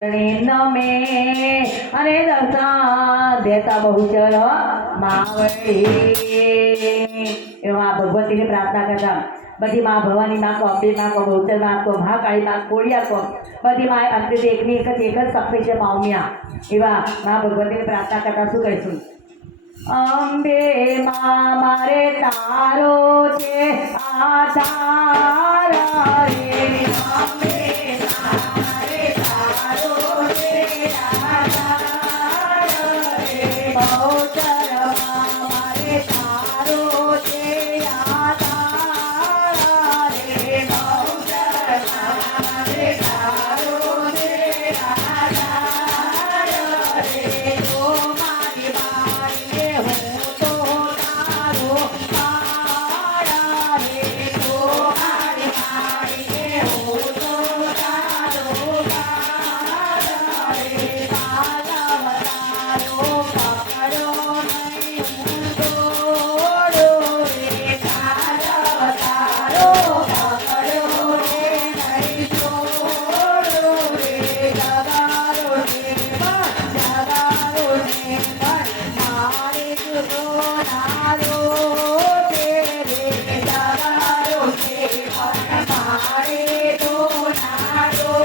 નમે અને દર્શન દેતા બહુચર માવડી એવા ભગવતીને પ્રાર્થના કરતા બધી માં ભવાની માં કો અંબે માં કો બહુચર માં કો મહાકાળી માં કોળિયા કો બધી માં અંતે એકની એક જ શક્તિ છે માઉમિયા એવા માં ભગવતીને પ્રાર્થના કરતા શું કહીશું અંબે માં મારે તારો છે આધાર રે અંબે મારે તારો છે આધાર રે બહુચર મારે તારો છે આધાર રે બહુચર મારે તારો છે આધાર રે તો મારી બાઈ હું તો તારો પાડા રે તો મારી બાઈ હું તો તારો પાડા રે પાલવતારો પકડો નહીં હું તોડો રે પાલવતારો પકડો રે નહીં તોડો રે જગારો રે જગારો રે મારે ગુનો નારો છે રે જગારો છે મારે તો નારો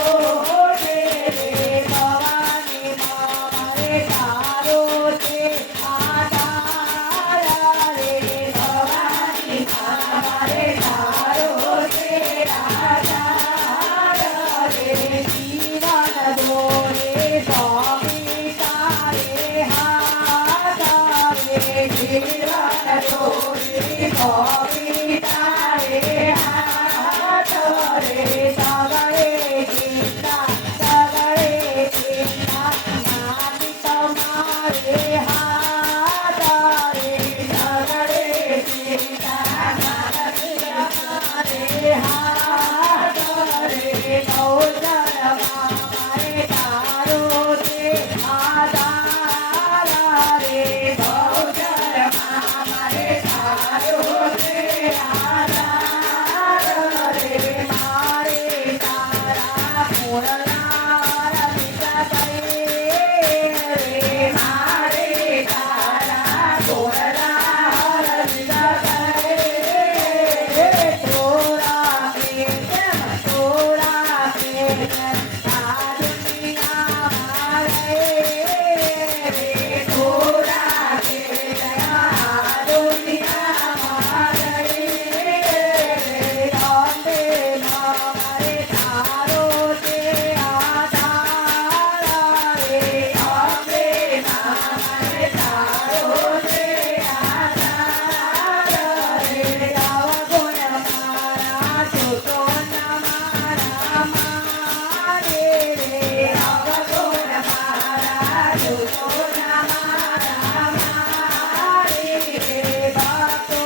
છે રે ભવાની મારે તારો છે આધાર રે ભવાની મારે તારો છે આધાર રે જીવન દોરે સ્વામી તારે હાથ રે જીવન દોરે સ્વામી તારે હાથ રે સગળે ચિંતા નાની તમારે હાથ રે સગળે ચિંતા નાની તમારે હાથ રે બહુચર મારે તારો છે આધાર રે બહુચર મારે તારો છે આધાર રે મારે તારા પૂર્ણા રમિતા કરે રે મારે તારા પૂર્ણા રમિતા કરે થોડા કે થોડા કે આ દુનિયા મારે રે થોડા કે આ દુનિયા મારે અંબે મારે તારો છે આધાર રે અંબે મારે તારો છે આધાર રે અવગુણ મારા છૂટો ન મારા મારે રે અવગુણ મારા છૂટો ન મારા મારે રે ભક્તો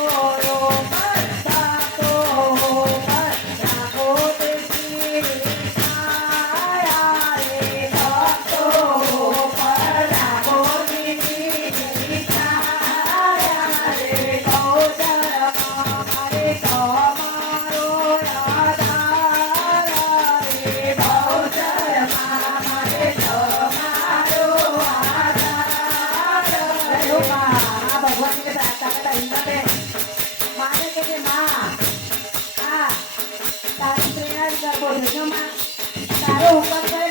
રાખો તે શ્રી છાયા રે ભક્તો રાખો તે શ્રી છાયા રે બહુચર મારે તમારો આધાર રે બહુચર મારે તમારો આધાર રે ભગવાનને પ્રાર્થના કરતા હિંમતે મારે કે માં તારી પ્રેરણા કરવો છે જો માં તારો હુકમ કરે